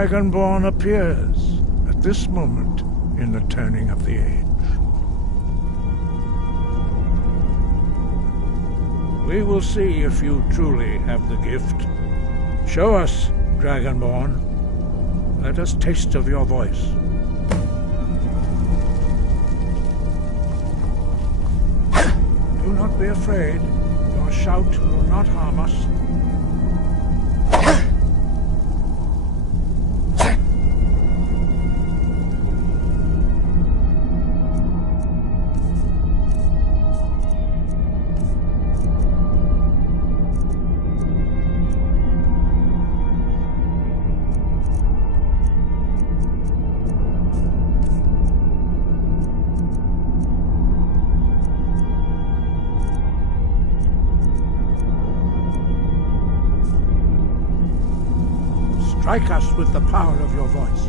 Dragonborn appears at this moment in the turning of the age. We will see if you truly have the gift. Show us, Dragonborn. Let us taste of your voice. Do not be afraid. Your shout will not harm us. Strike us with the power of your voice.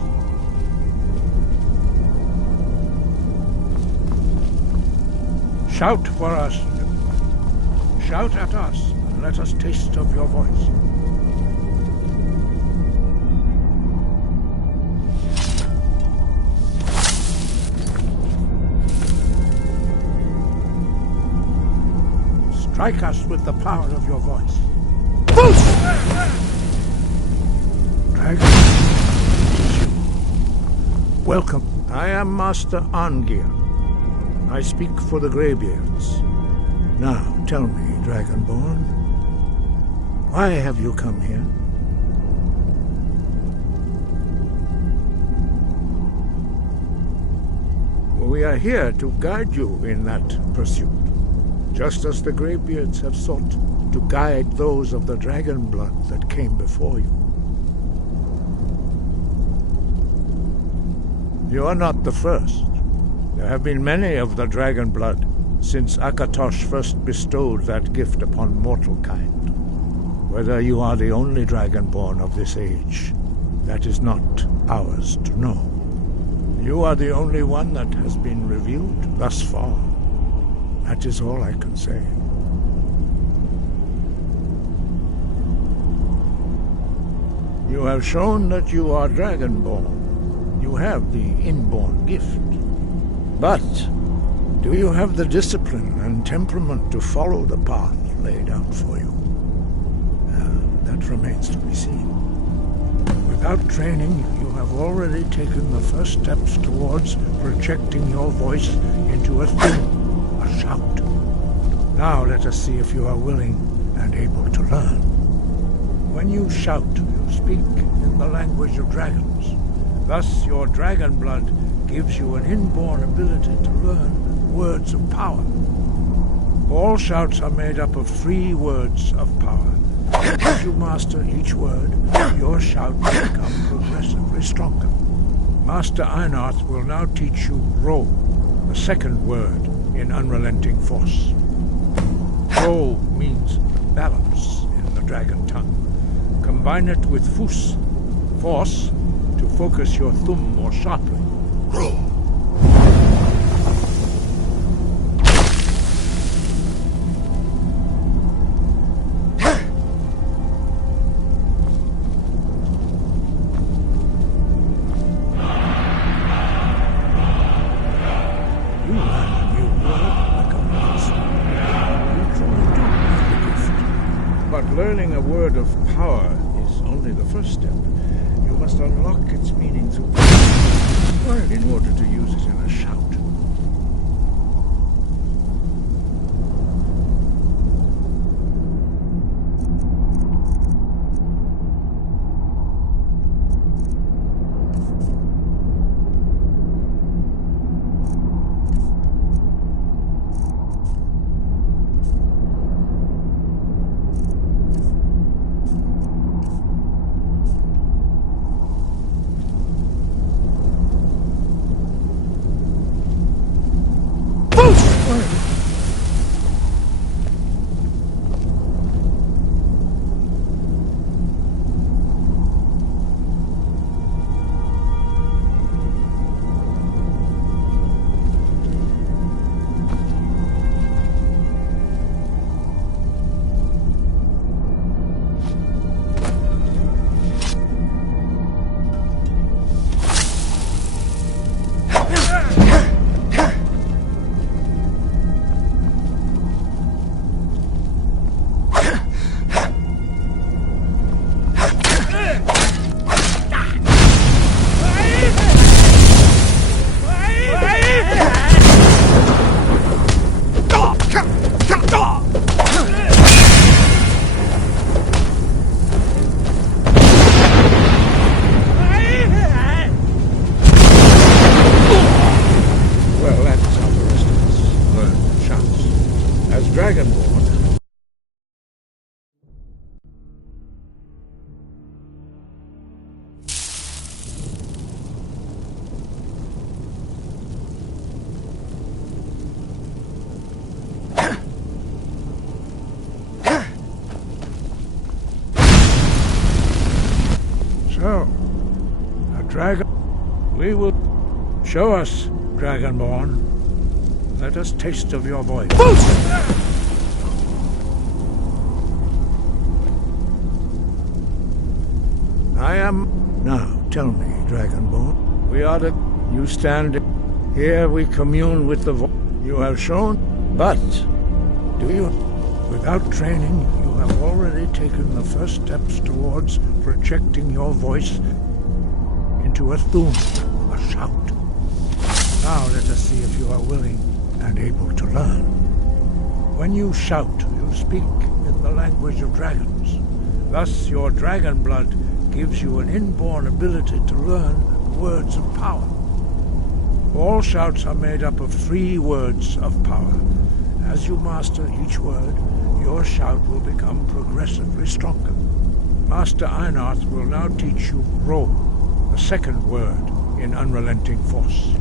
Shout for us. Shout at us, and let us taste of your voice. Strike us with the power of your voice. Welcome. I am Master Angir. I speak for the Greybeards. Now, tell me, Dragonborn, why have you come here? We are here to guide you in that pursuit, just as the Greybeards have sought to guide those of the dragon blood that came before you. You are not the first. There have been many of the dragon blood since Akatosh first bestowed that gift upon mortal kind. Whether you are the only dragonborn of this age, that is not ours to know. You are the only one that has been revealed thus far. That is all I can say. You have shown that you are dragonborn. You have the inborn gift. But do you have the discipline and temperament to follow the path laid out for you? That remains to be seen. Without training, you have already taken the first steps towards projecting your voice into a thing, a shout. Now let us see if you are willing and able to learn. When you shout, you speak in the language of dragons. Thus, your dragon blood gives you an inborn ability to learn words of power. All shouts are made up of 3 words of power. As you master each word, your shout will become progressively stronger. Master Einarth will now teach you Ro, the second word in Unrelenting Force. Ro means balance in the dragon tongue. Combine it with Fus, force, to focus your thumb more sharply. Ro. Learning a word of power is only the first step. You must unlock its meaning through in order to use it in a shout. We will... Show us, Dragonborn. Let us taste of your voice. I am... Now, tell me, Dragonborn. We are the... You stand... Here we commune with the voice you have shown, but... Do you... Without training, you have already taken the first steps towards projecting your voice into a thum, a shout. Now let us see if you are willing and able to learn. When you shout, you speak in the language of dragons. Thus, your dragon blood gives you an inborn ability to learn words of power. All shouts are made up of 3 words of power. As you master each word, your shout will become progressively stronger. Master Einarth will now teach you Ro, the second word in Unrelenting Force.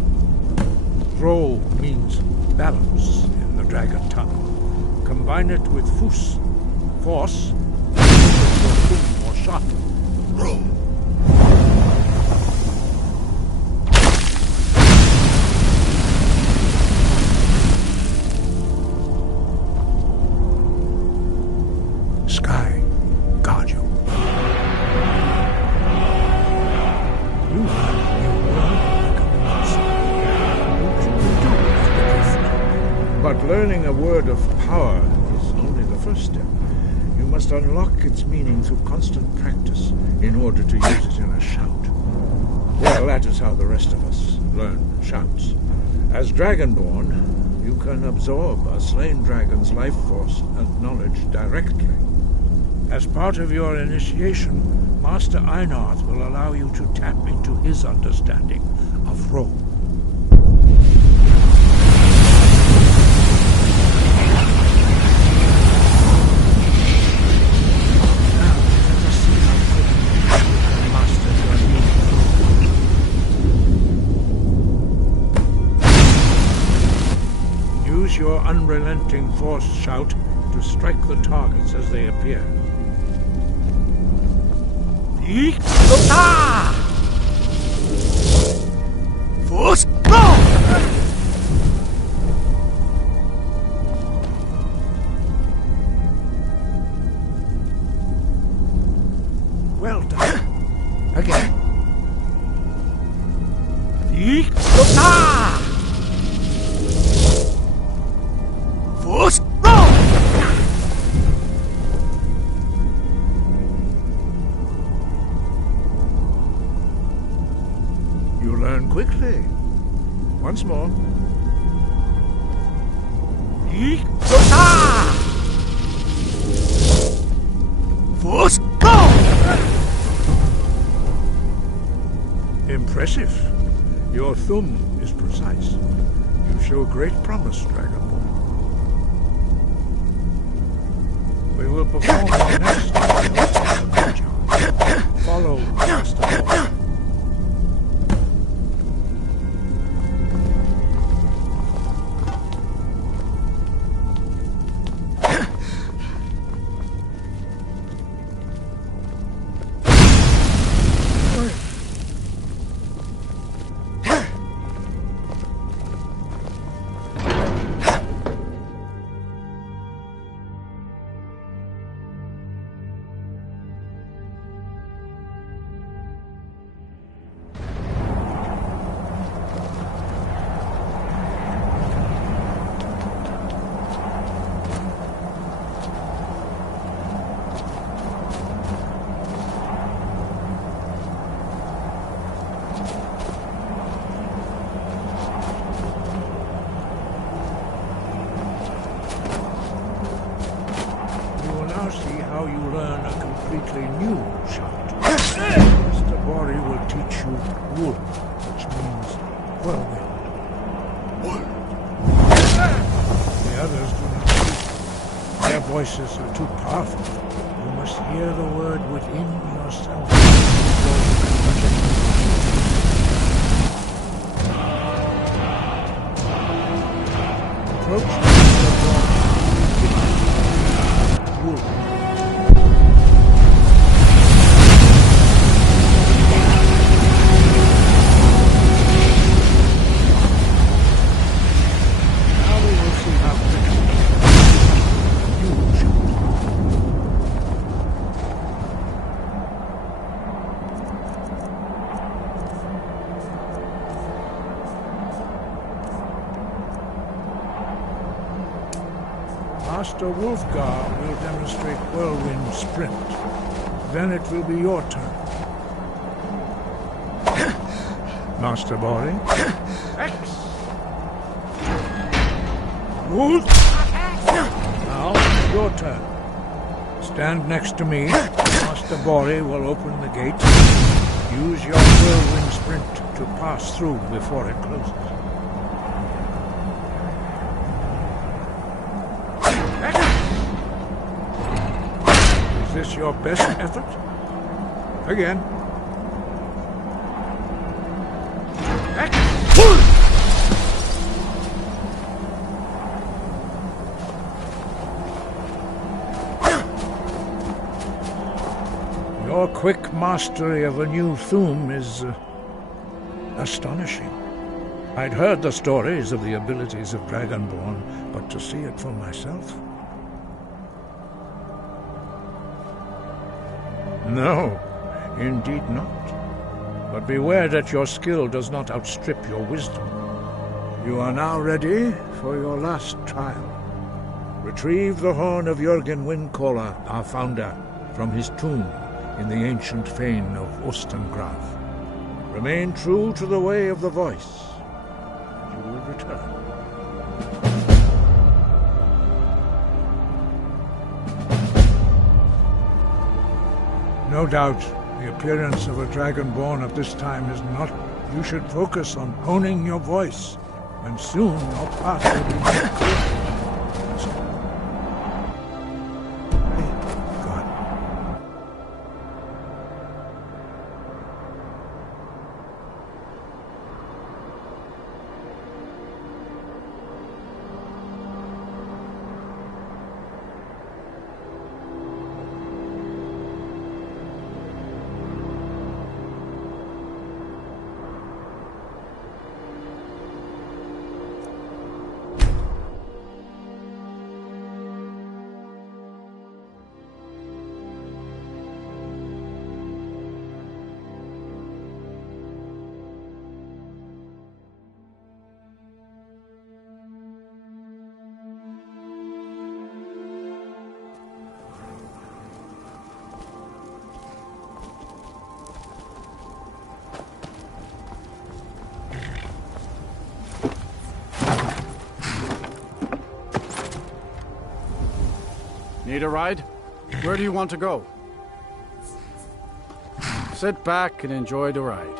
Ro means balance in the dragon tongue. Combine it with Fus, force, or shot. Ro. Sky, guard you. You have a new word like a monster. What you will do with the gift. But learning a word of power is only the first step. You must unlock its meaning through constant practice in order to use it in a shout. Well, that is how the rest of us learn shouts. As Dragonborn, you can absorb a slain dragon's life force and knowledge directly. As part of your initiation, Master Einarth will allow you to tap into his understanding of Ro. Now, let us see how quickly you can master your new. Use your unrelenting force shout to strike the targets as they appear. Force roll! Well done. Again. Force roll! You learn quickly. Once more. Force go! Impressive. Your thumb is precise. You show great promise, Dragonborn. We will perform our next job. Follow Master Boy. How you learn a completely new shout. Mr. Bori will teach you Wool, which means whirlwind. The others do not speak. Their voices are too powerful. You must hear the word within yourself before you can project it. Approach Mr. Bori. Wool. Master Wolfgar will demonstrate Whirlwind Sprint. Then it will be your turn. Master Bori. X. Wolf. Now, your turn. Stand next to me. Master Bori will open the gate. Use your Whirlwind Sprint to pass through before it closes. Is this your best effort? Again. Your quick mastery of a new Thuum is astonishing. I'd heard the stories of the abilities of Dragonborn, but to see it for myself? No, indeed not. But beware that your skill does not outstrip your wisdom. You are now ready for your last trial. Retrieve the horn of Jürgen Windcaller, our founder, from his tomb in the ancient fane of Ostengraf. Remain true to the way of the voice, and you will return. No doubt, the appearance of a Dragonborn at this time is not. You should focus on honing your voice, and soon your path will be more clear. Need a ride? Where do you want to go? Sit back and enjoy the ride.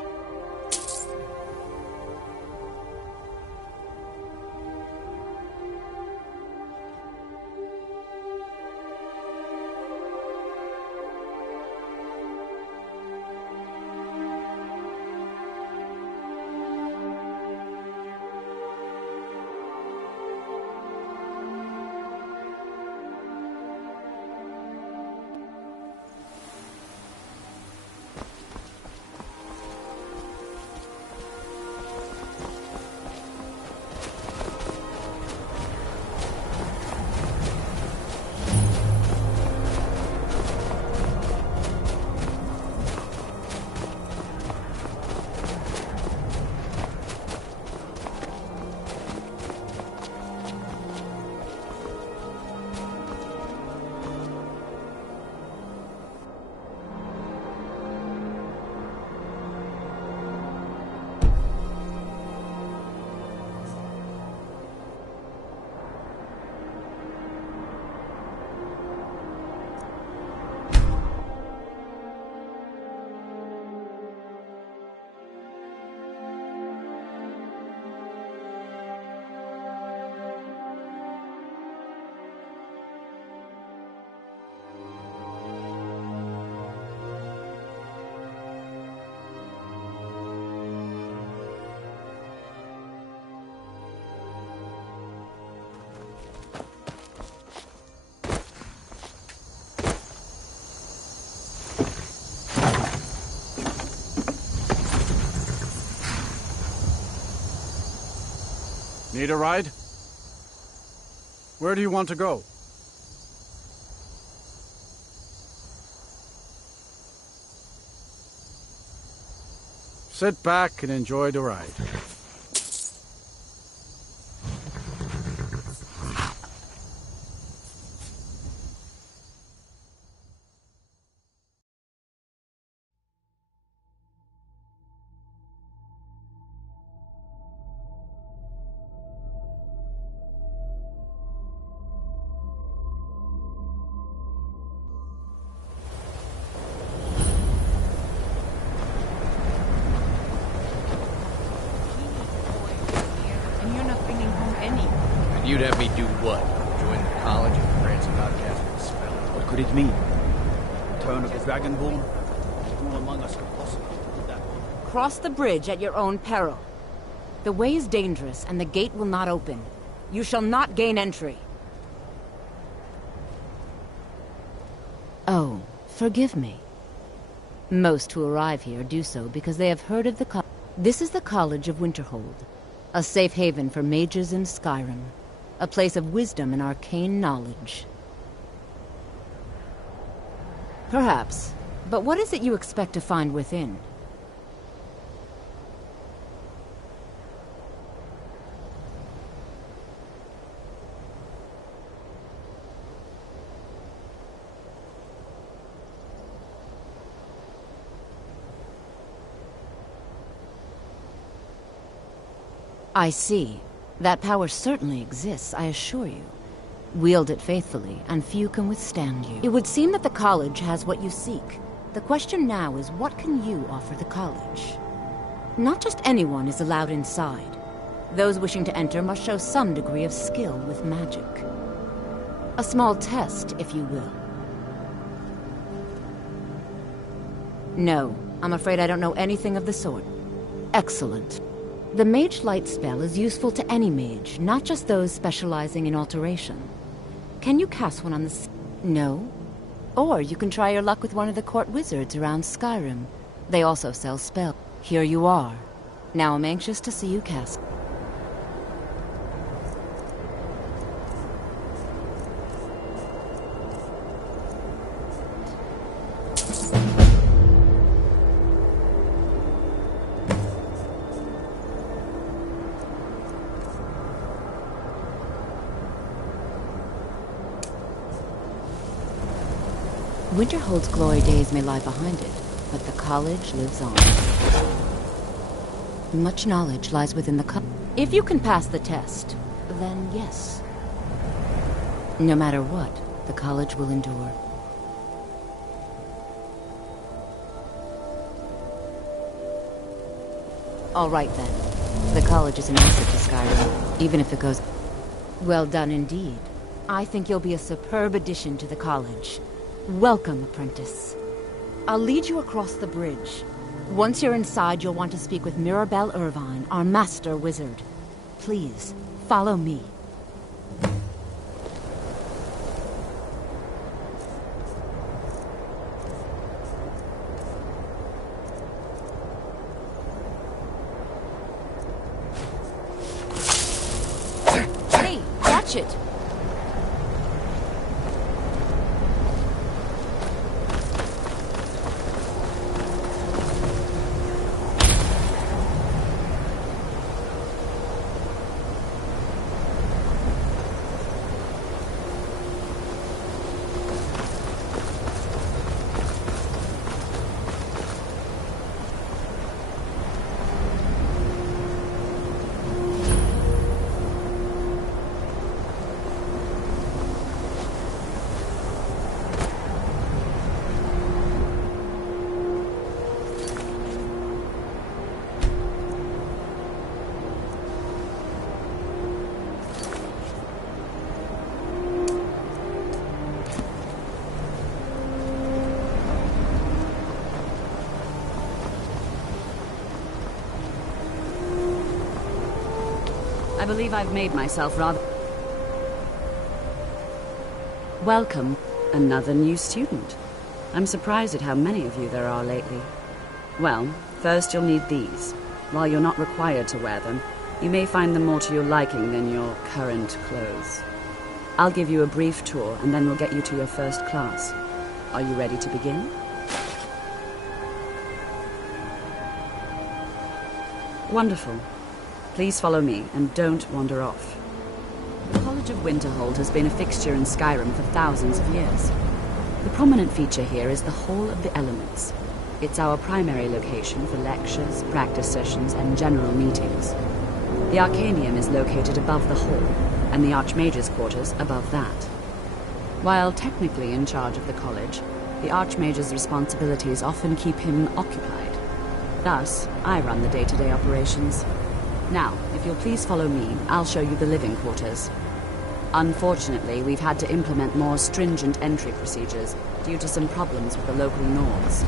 Need a ride? Where do you want to go? Sit back and enjoy the ride. You'd have me do what? Join the college and France about casting a spell? What could it mean? Return of the Dragonborn? Who among us could possibly do that? Cross the bridge at your own peril. The way is dangerous, and the gate will not open. You shall not gain entry. Oh, forgive me. Most who arrive here do so because they have heard of the This is the College of Winterhold, a safe haven for mages in Skyrim, a place of wisdom and arcane knowledge. Perhaps, but what is it you expect to find within? I see. That power certainly exists, I assure you. Wield it faithfully, and few can withstand you. It would seem that the college has what you seek. The question now is, what can you offer the college? Not just anyone is allowed inside. Those wishing to enter must show some degree of skill with magic. A small test, if you will. No, I'm afraid I don't know anything of the sort. Excellent. The Mage Light spell is useful to any mage, not just those specializing in alteration. Can you cast one on the No? Or you can try your luck with one of the court wizards around Skyrim. They also sell spells. Here you are. Now I'm anxious to see you cast. Winterhold's glory days may lie behind it, but the college lives on. Much knowledge lies within the college. If you can pass the test, then yes. No matter what, the college will endure. All right then. The college is an asset to Skyrim, even if it goes... Well done indeed. I think you'll be a superb addition to the college. Welcome, apprentice. I'll lead you across the bridge. Once you're inside, you'll want to speak with Mirabelle Irvine, our master wizard. Please, follow me. Hey, catch it! I believe I've made myself rather... Welcome. Another new student. I'm surprised at how many of you there are lately. Well, first you'll need these. While you're not required to wear them, you may find them more to your liking than your current clothes. I'll give you a brief tour, and then we'll get you to your first class. Are you ready to begin? Wonderful. Please follow me, and don't wander off. The College of Winterhold has been a fixture in Skyrim for thousands of years. The prominent feature here is the Hall of the Elements. It's our primary location for lectures, practice sessions, and general meetings. The Arcanium is located above the hall, and the Archmage's quarters above that. While technically in charge of the college, the Archmage's responsibilities often keep him occupied. Thus, I run the day-to-day operations. Now, if you'll please follow me, I'll show you the living quarters. Unfortunately, we've had to implement more stringent entry procedures due to some problems with the local norms.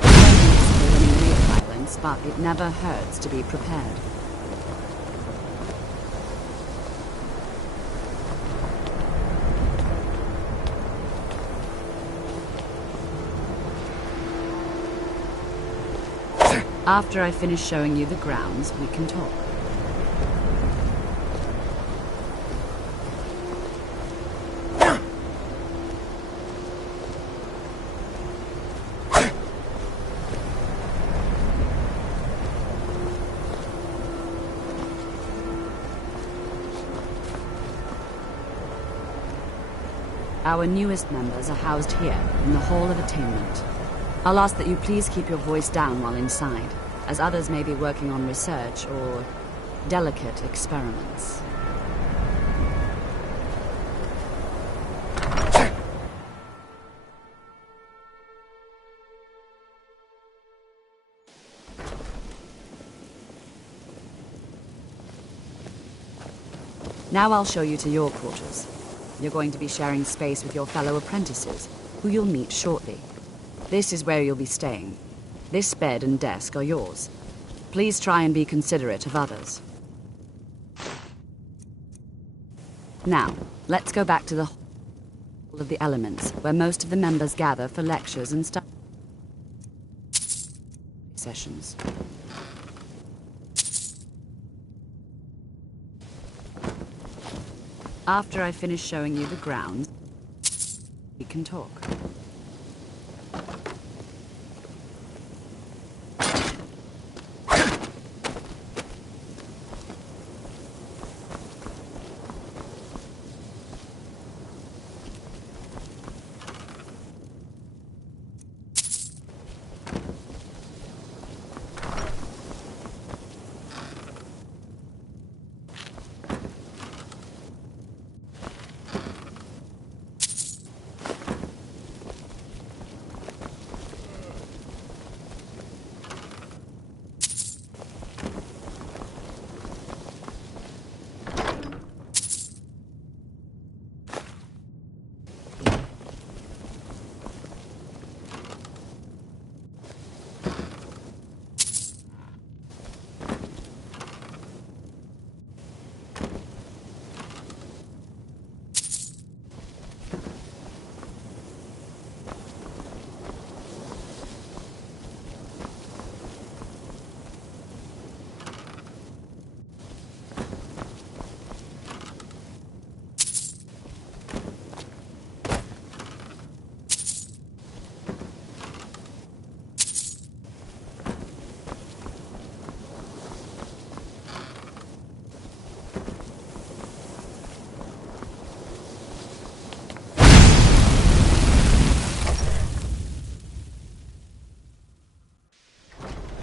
There won't be any real violence, but it never hurts to be prepared. After I finish showing you the grounds, we can talk. Our newest members are housed here, in the Hall of Attainment. I'll ask that you please keep your voice down while inside, as others may be working on research or delicate experiments. Now I'll show you to your quarters. You're going to be sharing space with your fellow apprentices, who you'll meet shortly. This is where you'll be staying. This bed and desk are yours. Please try and be considerate of others. Now, let's go back to the Hall of the Elements, where most of the members gather for lectures and study sessions. After I finish showing you the grounds, we can talk.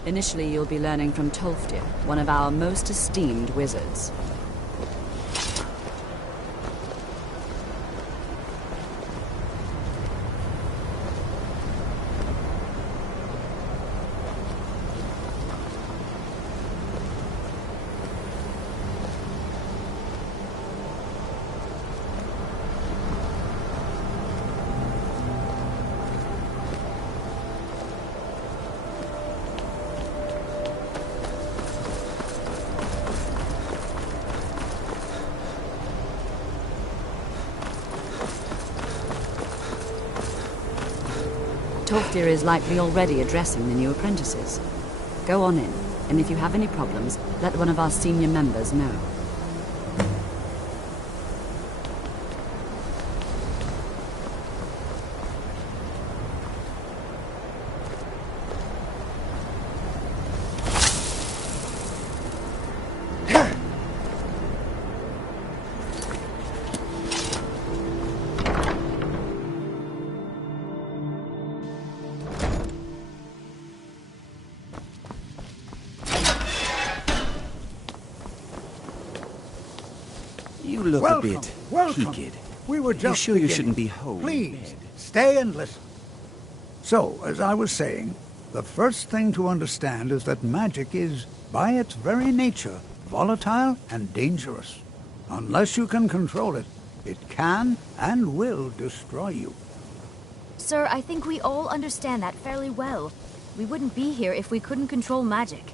Initially, you'll be learning from Tolfdir, one of our most esteemed wizards. Tolfdir is likely already addressing the new apprentices. Go on in, and if you have any problems, let one of our senior members know. You look a bit peaked. We were just You sure you shouldn't be home? Please, stay and listen. So, as I was saying, the first thing to understand is that magic is, by its very nature, volatile and dangerous. Unless you can control it, It can and will destroy you. Sir, I think we all understand that fairly well. We wouldn't be here if we couldn't control magic.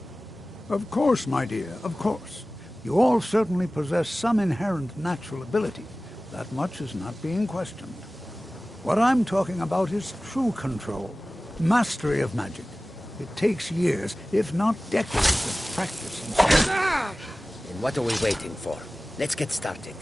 Of course, my dear, of course. You all certainly possess some inherent natural ability. That much is not being questioned. What I'm talking about is true control, mastery of magic. It takes years, if not decades, of practice and skill. And what are we waiting for? Let's get started.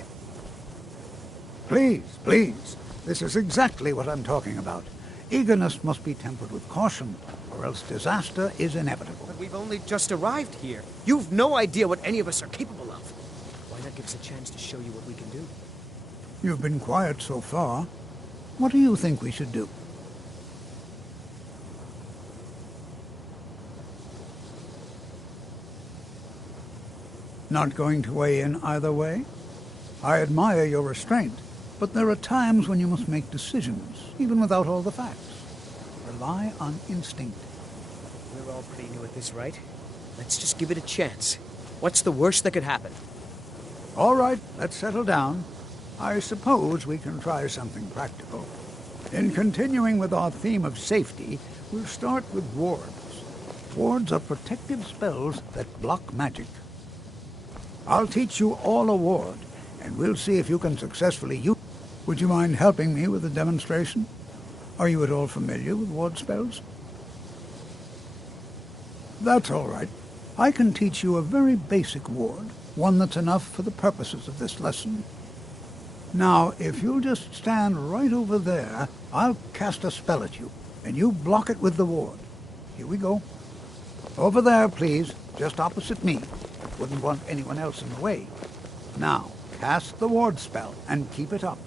Please, please. This is exactly what I'm talking about. Eagerness must be tempered with caution, or else disaster is inevitable. But we've only just arrived here. You've no idea what any of us are capable of. Why not give us a chance to show you what we can do? You've been quiet so far. What do you think we should do? Not going to weigh in either way? I admire your restraint, but there are times when you must make decisions, even without all the facts. Rely on instinct. We're all pretty new at this, right? Let's just give it a chance. What's the worst that could happen? All right, let's settle down. I suppose we can try something practical. In continuing with our theme of safety, we'll start with wards. Wards are protective spells that block magic. I'll teach you all a ward, and we'll see if you can successfully use. Would you mind helping me with a demonstration? Are you at all familiar with ward spells? That's all right. I can teach you a very basic ward, one that's enough for the purposes of this lesson. Now, if you'll just stand right over there, I'll cast a spell at you, and you block it with the ward. Here we go. Over there, please, just opposite me. Wouldn't want anyone else in the way. Now, cast the ward spell, and keep it up.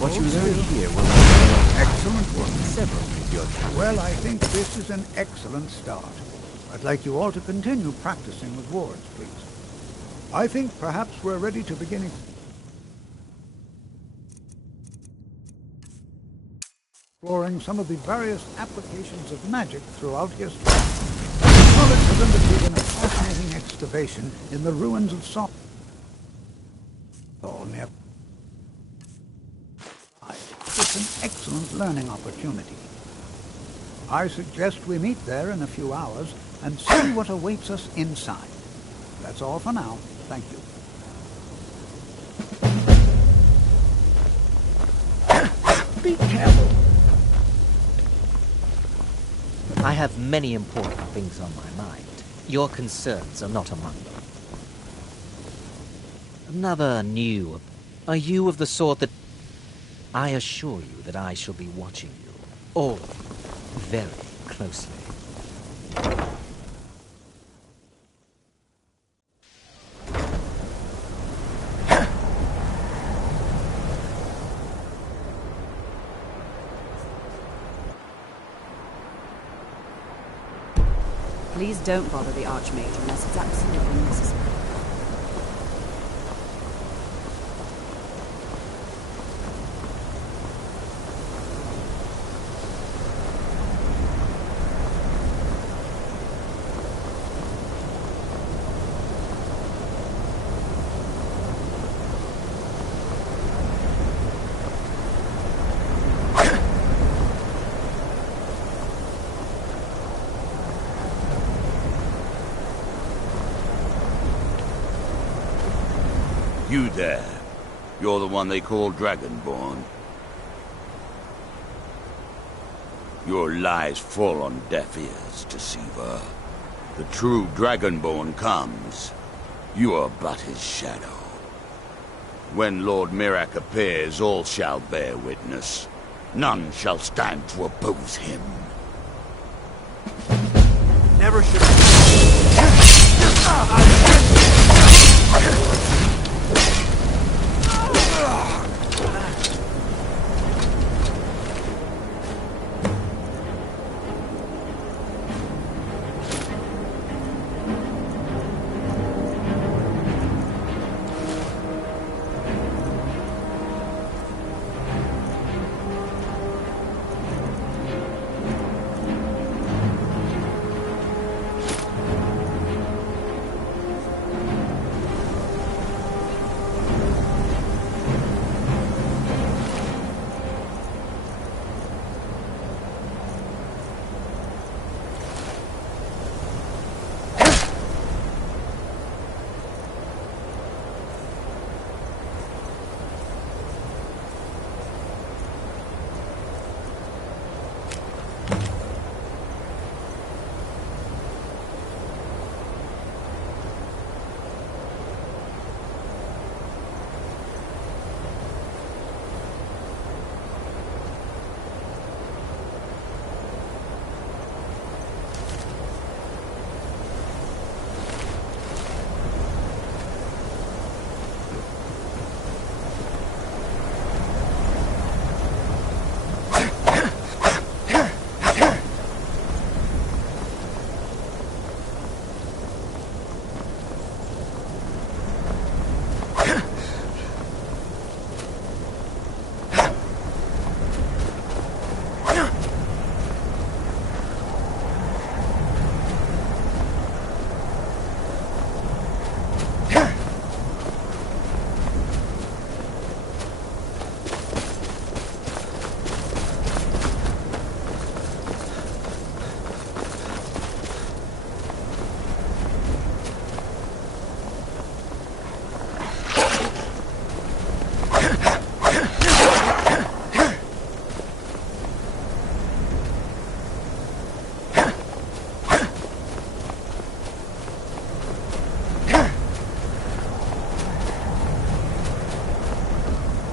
What you learn here will be Excellent work. several of your time. Well, I think this is an excellent start. I'd like you all to continue practicing with wards, please. I think perhaps we're ready to begin exploring some of the various applications of magic throughout history. Knowledge has undertaken a fascinating excavation in the ruins of Salt. Near. It's an excellent learning opportunity. I suggest we meet there in a few hours and see what awaits us inside. That's all for now. Thank you. Be careful. I have many important things on my mind. Your concerns are not among them. Another new... Are you of the sort that... I assure you that I shall be watching you, all very closely. Please don't bother the Archmage unless it's absolutely necessary. You there. You're the one they call Dragonborn. Your lies fall on deaf ears, Deceiver. The true Dragonborn comes. You are but his shadow. When Lord Mirak appears, all shall bear witness. None shall stand to oppose him. Never should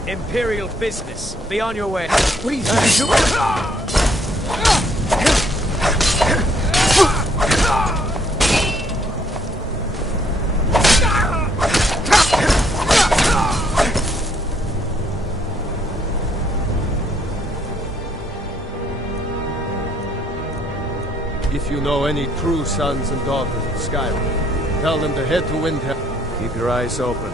Imperial business. Be on your way. Please, If you know any true sons and daughters of Skyrim, tell them to head to Windhelm. Keep your eyes open.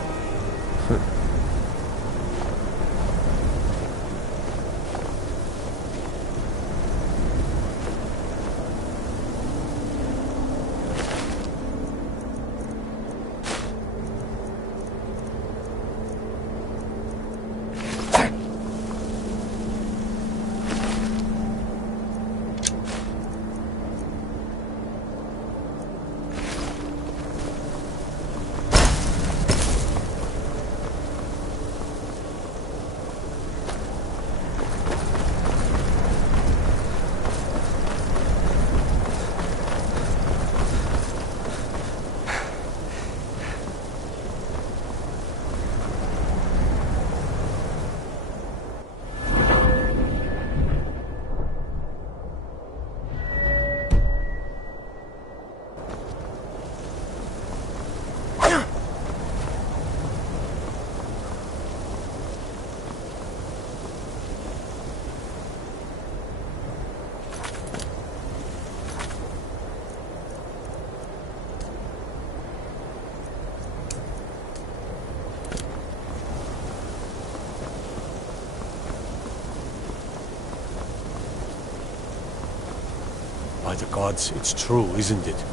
By the gods, it's true, isn't it?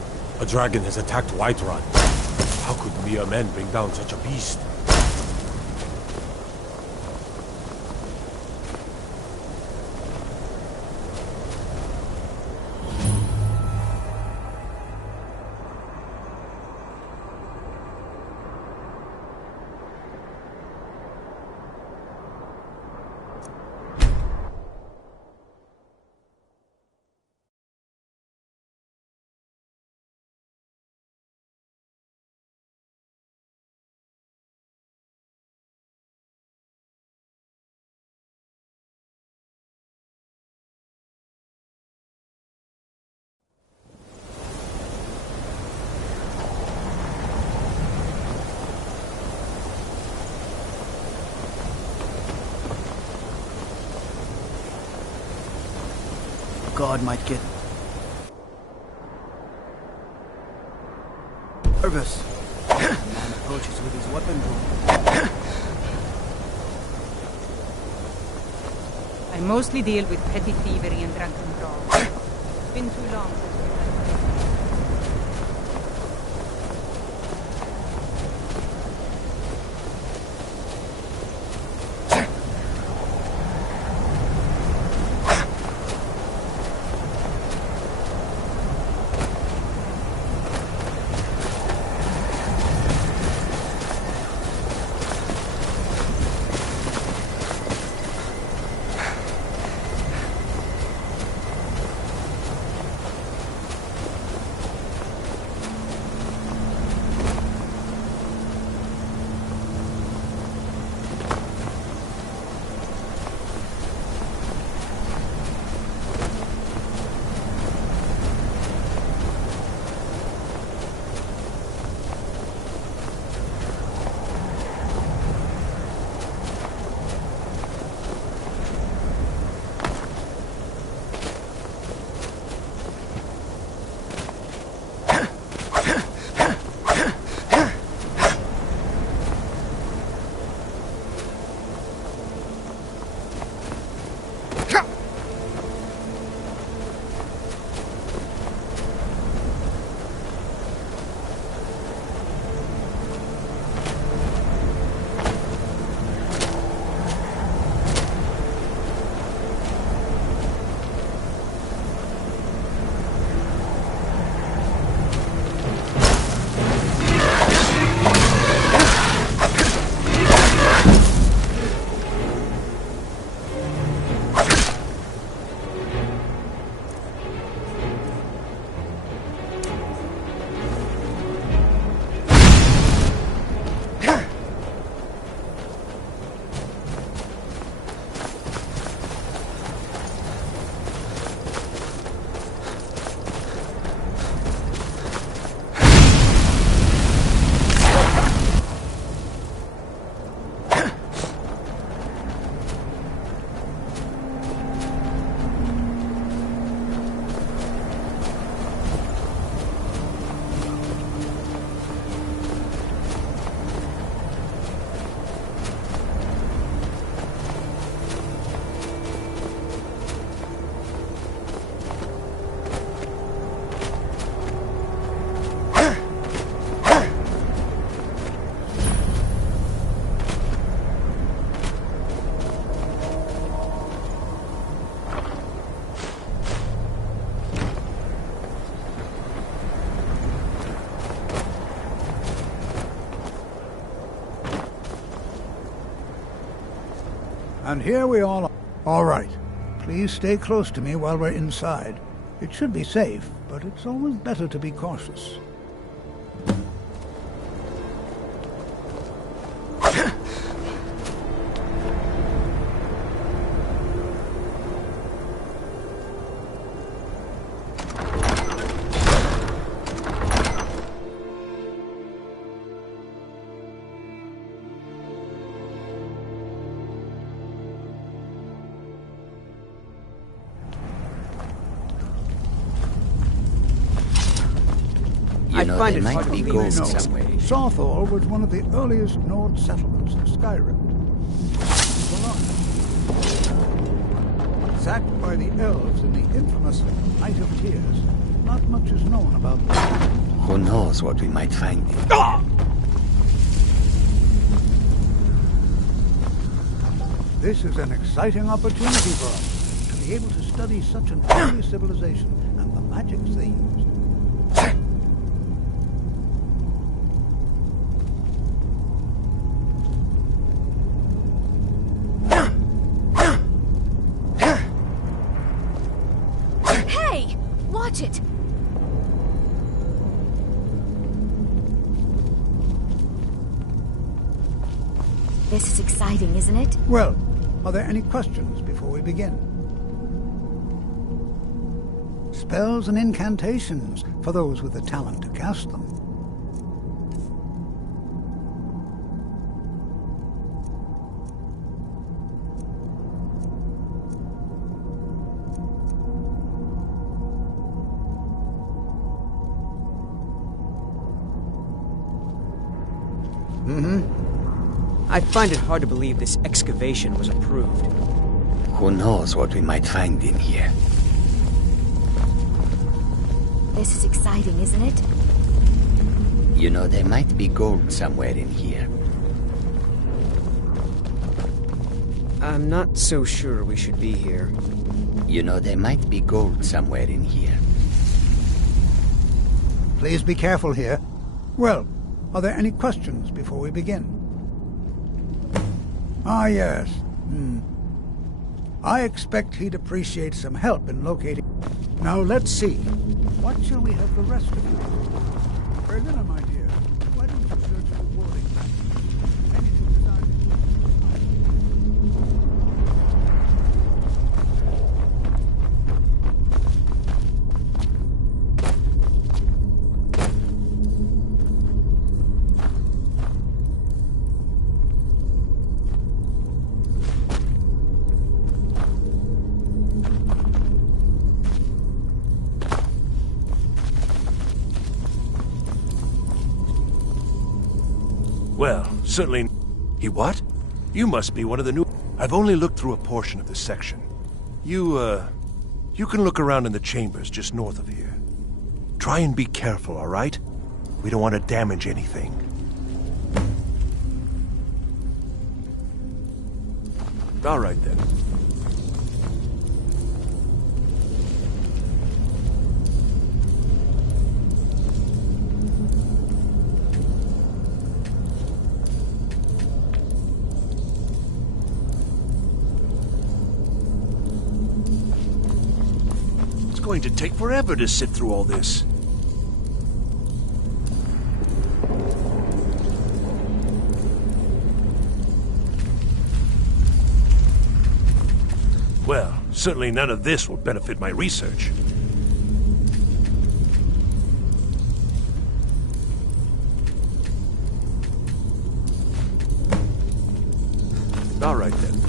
A dragon has attacked Whiterun. How could mere men bring down such a beast? God might get nervous. A man approaches with his weapon drawn. I mostly deal with petty thievery and drunken brawls. It's been too long since And here we all are. All right. Please stay close to me while we're inside. It should be safe, but it's always better to be cautious. You know, find there it might hard to be believe gold so. somewhere. Sawthor was one of the earliest Nord settlements of Skyrim. Sacked by the elves in the infamous Night of Tears, not much is known about them. Who knows what we might find here? This is an exciting opportunity for us to be able to study such an early civilization and the magics they used. Hey! Watch it! This is exciting, isn't it? Well, are there any questions before we begin? Spells and incantations for those with the talent to cast them. I find it hard to believe this excavation was approved. Who knows what we might find in here? This is exciting, isn't it? You know, there might be gold somewhere in here. I'm not so sure we should be here. You know, there might be gold somewhere in here. Please be careful here. Well, are there any questions before we begin? Ah, yes. I expect he'd appreciate some help in locating... Now, let's see. What shall we have the rest of you do? Berliner, my dear, why don't you search for warding? Anything desired? Well, certainly... He what? You must be one of the new... I've only looked through a portion of this section. You can look around in the chambers just north of here. Try and be careful, all right? We don't want to damage anything. All right, then. It's going to take forever to sift through all this. Well, certainly none of this will benefit my research. All right, then.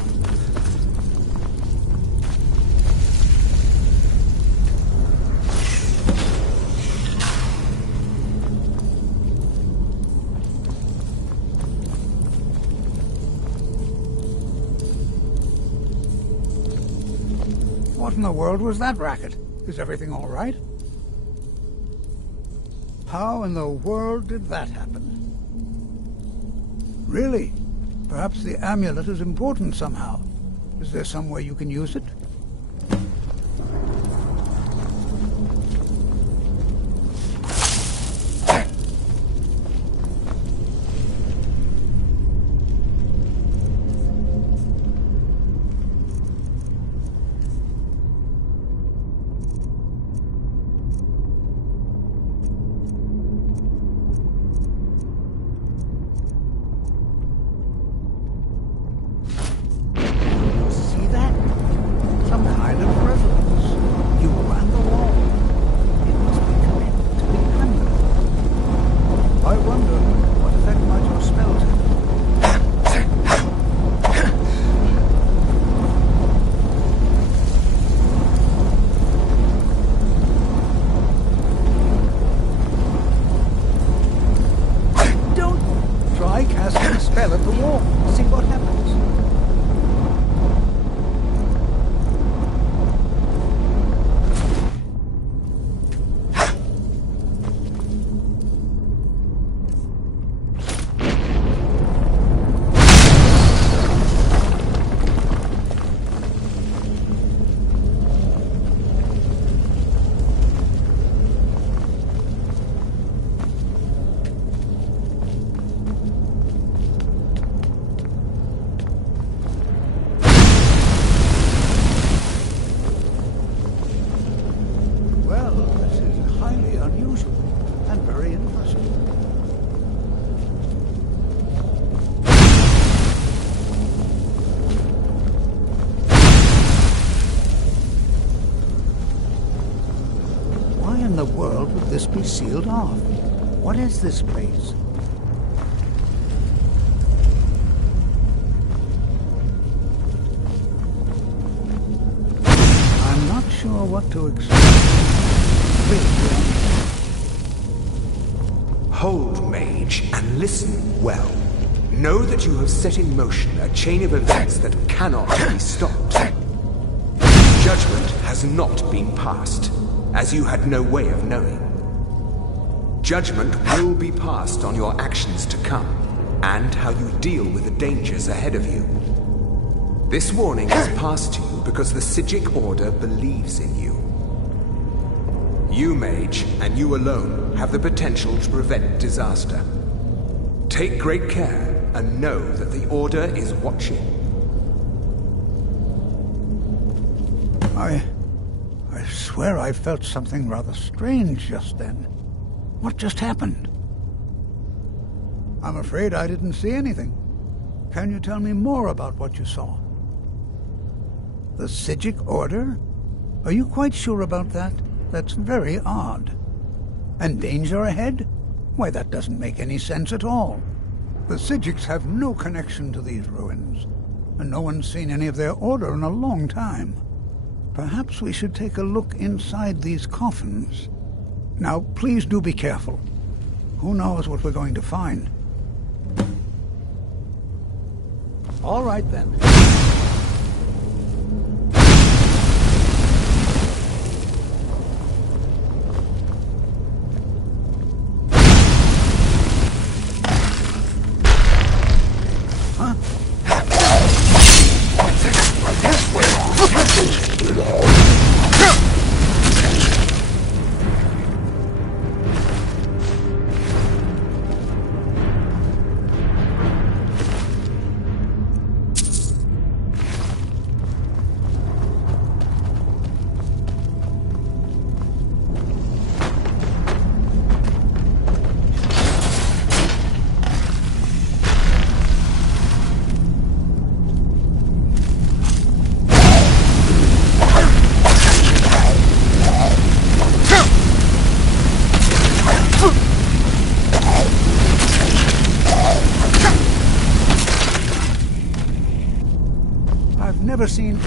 What in the world was that racket? Is everything all right? How in the world did that happen? Really? Perhaps the amulet is important somehow. Is there some way you can use it? impossible. Why in the world would this be sealed off? What is this place? I'm not sure what to expect. Hold, mage, and listen well. Know that you have set in motion a chain of events that cannot be stopped. Judgment has not been passed, as you had no way of knowing. Judgment will be passed on your actions to come, and how you deal with the dangers ahead of you. This warning is passed to you because the Psijic Order believes in you. You, mage, and you alone, have the potential to prevent disaster. Take great care, and know that the Order is watching. I swear I felt something rather strange just then. What just happened? I'm afraid I didn't see anything. Can you tell me more about what you saw? The Psijic Order? Are you quite sure about that? That's very odd. And danger ahead? Why, that doesn't make any sense at all. The Psijics have no connection to these ruins, and no one's seen any of their order in a long time. Perhaps we should take a look inside these coffins. Now, please do be careful. Who knows what we're going to find? All right, then. Never seen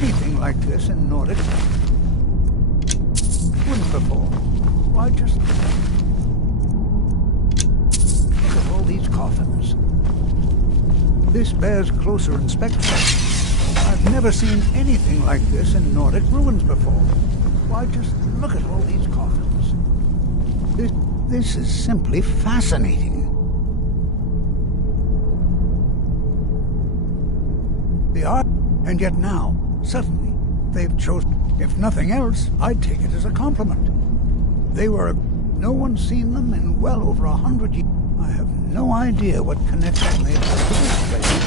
anything like this in Nordic woods before. Why, just look at all these coffins. This bears closer inspection. I've never seen anything like this in Nordic ruins before. Why, just look at all these coffins. This is simply fascinating. The art, and yet now, suddenly, they've chosen. If nothing else, I'd take it as a compliment. They were. No one's seen them in well over 100 years. I have no idea what connection they have to this place.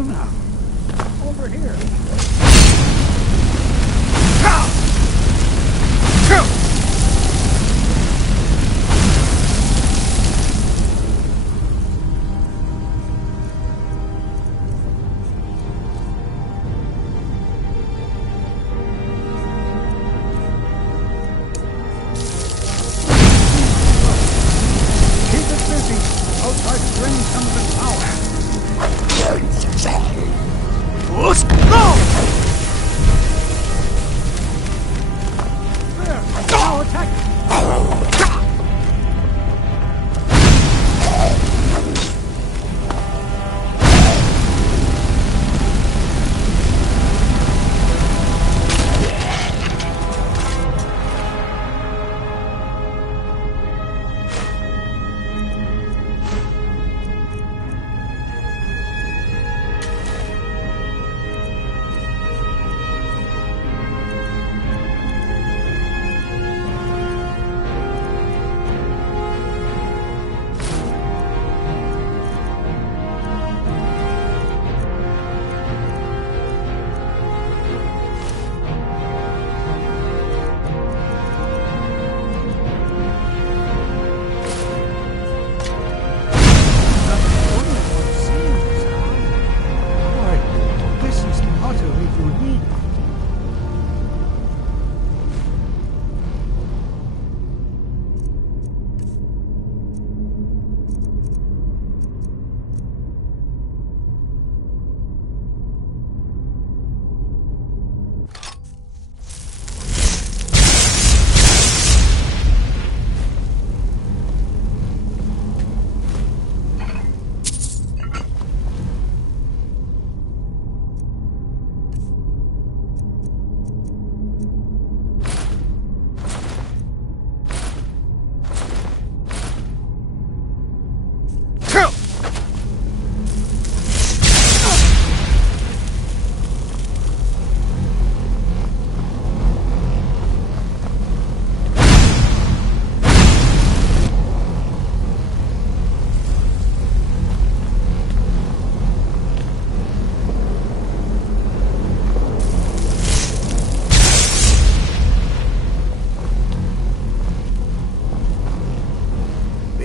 Well now, over here.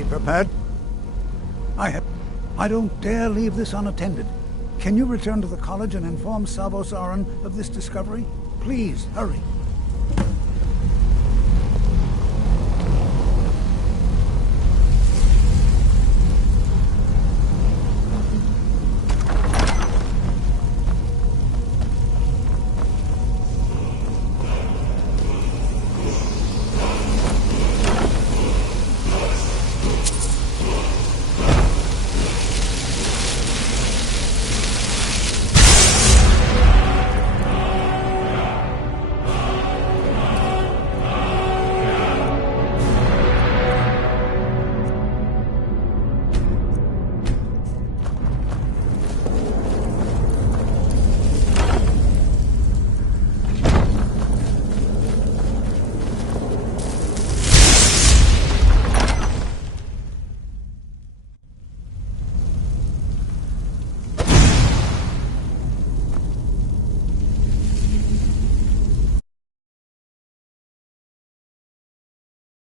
Prepared? I don't dare leave this unattended. Can you return to the college and inform Savo Saran of this discovery? Please, hurry.